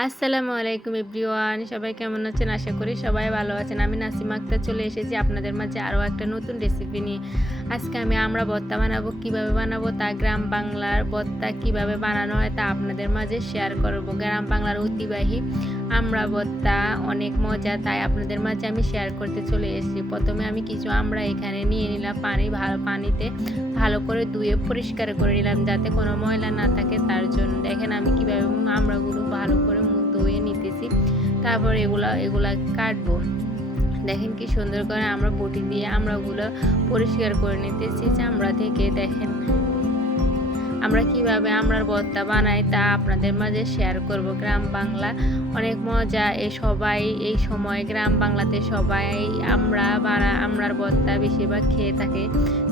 আসসালামু আলাইকুম এভরিওয়ান, সবাই কেমন আছেন? আশা করি সবাই ভালো আছেন। আমি নাসিমা আক্তার চলে এসেছি আপনাদের মাঝে আরও একটা নতুন রেসিপি নিয়ে। আজকে আমি আমড়া ভর্তা বানাবো। কিভাবে বানাবো তা গ্রাম বাংলার ভর্তা কিভাবে বানানো হয় তা আপনাদের মাঝে শেয়ার করব। গ্রাম বাংলার ঐতিহ্যবাহী আমড়া ভর্তা অনেক মজা, তাই আপনাদের মাঝে আমি শেয়ার করতে চলে এসেছি। প্রথমে আমি কিছু আমড়া এখানে নিয়ে নিলাম, পানিতে ভালো করে ধুয়ে পরিষ্কার করে নিলাম যাতে কোনো ময়লা না থাকে, তার জন্য দেখেন আমি কিভাবে আমড়াগুলো ভালো করে ধুয়ে নিতেছি। তারপর এগুলা কাটবো। দেখেন কি সুন্দর করে আমরা বটি দিয়ে আমড়াগুলো পরিষ্কার করে নিতেছি চামড়া থেকে। দেখেন আমরা কিভাবে আমড়ার ভর্তা বানাই তা আপনাদের মাঝে শেয়ার করব। গ্রাম বাংলা অনেক মজা, এই সময় গ্রাম বাংলাতে সবাই আমড়ার ভর্তা বেশিরভাগ খেয়ে থাকে,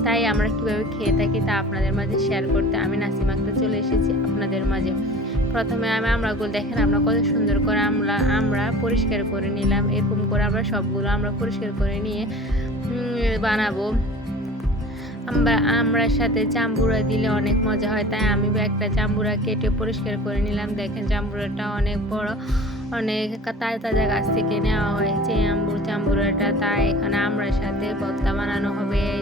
তাই আমরা কিভাবে খেয়ে থাকি তা আপনাদের মাঝে শেয়ার করতে আমি নাসিমা আক্তার চলে এসেছি আপনাদের মাঝে। প্রথমে আমি আমড়াগুলো দেখেন আমরা কত সুন্দর করে আমরা পরিষ্কার করে নিলাম। এরকম করে আমরা সবগুলো আমরা পরিষ্কার করে নিয়ে বানাবো। আমড়ার সাথে জাম্বুরা দিলে অনেক মজা হয়, তাই আমি একটা জাম্বুরা কেটে পরিষ্কার করে নিলাম। দেখেন জাম্বুরাটা অনেক বড়, অনেক তাজা গাছ থেকে নেওয়া হয়েছে জাম্বুরাটা, তাই এখানে আমড়ার সাথে ভর্তা বানানো হবে এই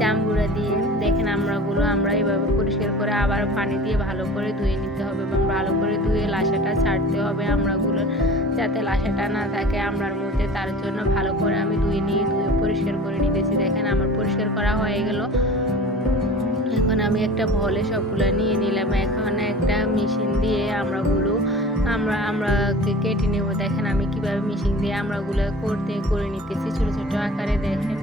জাম্বুরা দিয়ে। দেখেন আমড়াগুলো আমরা এইভাবে পরিষ্কার করে আবার পানি দিয়ে ভালো করে ধুয়ে নিতে হবে এবং ভালো করে ধুয়ে লাশাটা ছাড়তে হবে আমড়াগুলোর, যাতে লাশাটা না থাকে আমড়ার মধ্যে, তার জন্য ভালো করে আমি ধুয়ে পরিষ্কার করে নিতেছি। দেখেন আমার পরিষ্কার করা হয়ে গেল। এখন আমি একটা ভলে সবগুলো নিয়ে নিলাম। এখন একটা মেশিন দিয়ে আমরাকে কেটে নেব। দেখেন আমি কিভাবে মেশিন দিয়ে আমরাগুলো করে নিতেছি ছোট ছোট আকারে। দেখেন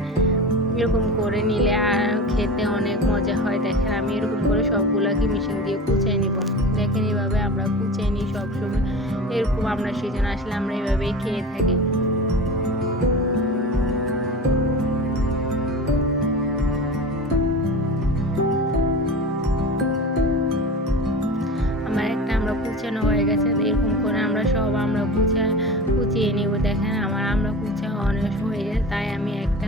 এরকম করে নিলে আর খেতে অনেক মজা হয়। দেখেন আমি এরকম করে সবগুলোকে মেশিন দিয়ে কুচিয়ে নিব। দেখেন এইভাবে আমরা কুচিয়ে নিই সবসময়। এরকম আমরা সিজন আসলে আমরা এইভাবেই খেয়ে থাকি। কুচানো হয়ে গেছে। এরকম করে আমরা সব কুচিয়ে নিব। দেখেন আমার আমরা কুচা অনেক হয়ে গেছে, তাই আমি একটা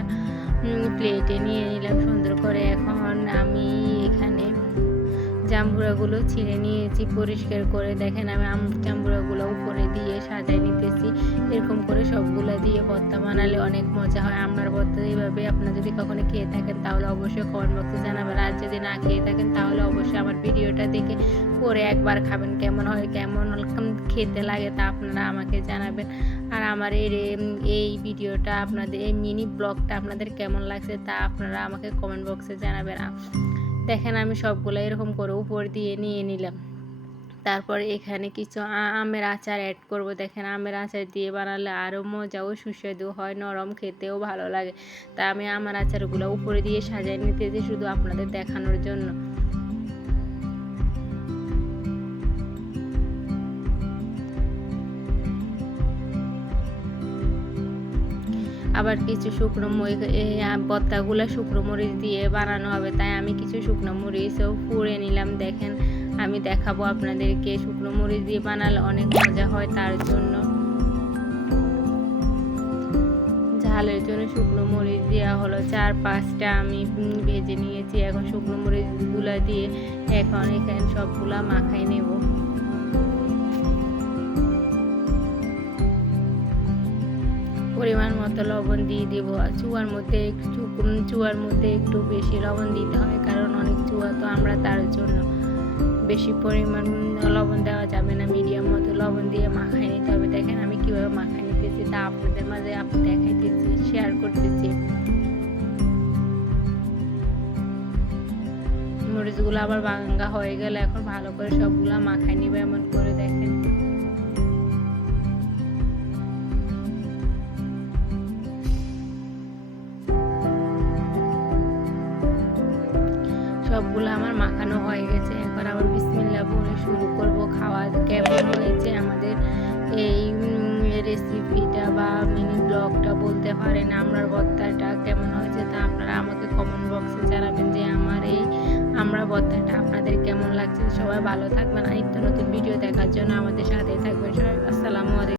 প্লেটে নিয়ে নিলাম সুন্দর করে। এখন আমি এখানে জাম্বুরাগুলো ছিঁড়ে নিয়েছি পরিষ্কার করে। দেখেন আমি জাম্বুরাগুলো উপরে দিয়ে সাজাই নিতেছি। এরকম করে সবগুলো দিয়ে ভর্তা বানালে অনেক মজা হয়। আমড়ার ভর্তা এইভাবে আপনারা যদি কখনো খেয়ে থাকেন তাহলে অবশ্যই কমেন্ট বক্সে জানাবেন। আর যদি না খেয়ে থাকেন তাহলে অবশ্যই আমার ভিডিওটা দেখে পরে একবার খাবেন, কেমন হয় কেমন খেতে লাগে তা আপনারা আমাকে জানাবেন। আর আমার এই ভিডিওটা আপনাদের এই মিনি ব্লগটা আপনাদের কেমন লাগছে তা আপনারা আমাকে কমেন্ট বক্সে জানাবেন। দেখেন আমি সবগুলো এরকম করে উপর দিয়ে নিয়ে নিলাম। তারপর এখানে কিছু আমের আচার অ্যাড করব। দেখেন আমের আচার দিয়ে বানালে আরও মজা ও সুস্বাদু হয়, নরম খেতেও ভালো লাগে। তা আমি আমের আচারগুলো উপরে দিয়ে সাজিয়ে নিতেছি শুধু আপনাদের দেখানোর জন্য। আবার কিছু ভর্তাগুলো শুকনো মরিচ দিয়ে বানানো হবে, তাই আমি কিছু শুকনো মরিচও পুড়ে নিলাম। দেখেন আমি দেখাবো আপনাদেরকে শুকনো মরিচ দিয়ে বানালে অনেক মজা হয়, তার জন্য ঝালের জন্য শুকনো মরিচ দেওয়া হলো 4-5টা আমি ভেজে নিয়েছি। এখন শুকনো মরিচগুলো দিয়ে এখন এখানে সবগুলা মাখাই নেব। পরিমাণ মতো লবণ দিয়ে দেব। চুয়ার মধ্যে একটু বেশি লবণ দিতে হয়, কারণ অনেক চুয়া তো আমরা, তার জন্য বেশি পরিমাণ লবণ দেওয়া যাবে না, মিডিয়াম মতো লবণ দিয়ে মাখাই নিতে হবে। দেখেন আমি কিভাবে মাখাই নিতেছি তা আপনাদের মাঝে দেখাইতেছি, শেয়ার করতেছি। মরিচগুলো আবার ভাঙা হয়ে গেলে এখন ভালো করে সবগুলা মাখাই নিবে এমন করে। দেখেন সবগুলো আমার মাখানো হয়ে গেছে। এখন আবার বিসমিল্লাহ বলে শুরু করব খাওয়া। কেমন হয়েছে আমাদের এই রেসিপিটা বা মিনি ব্লগটা বলতে পারেন। আমড়ার ভর্তাটা কেমন হয়েছে তা আপনারা আমাকে কমেন্ট বক্সে জানাবেন যে আমার এই আমড়ার ভর্তাটা আপনাদের কেমন লাগছে। সবাই ভালো থাকবেন। আর নিত্য নতুন ভিডিও দেখার জন্য আমাদের সাথে থাকবেন সবাই। আসসালামু আলাইকুম।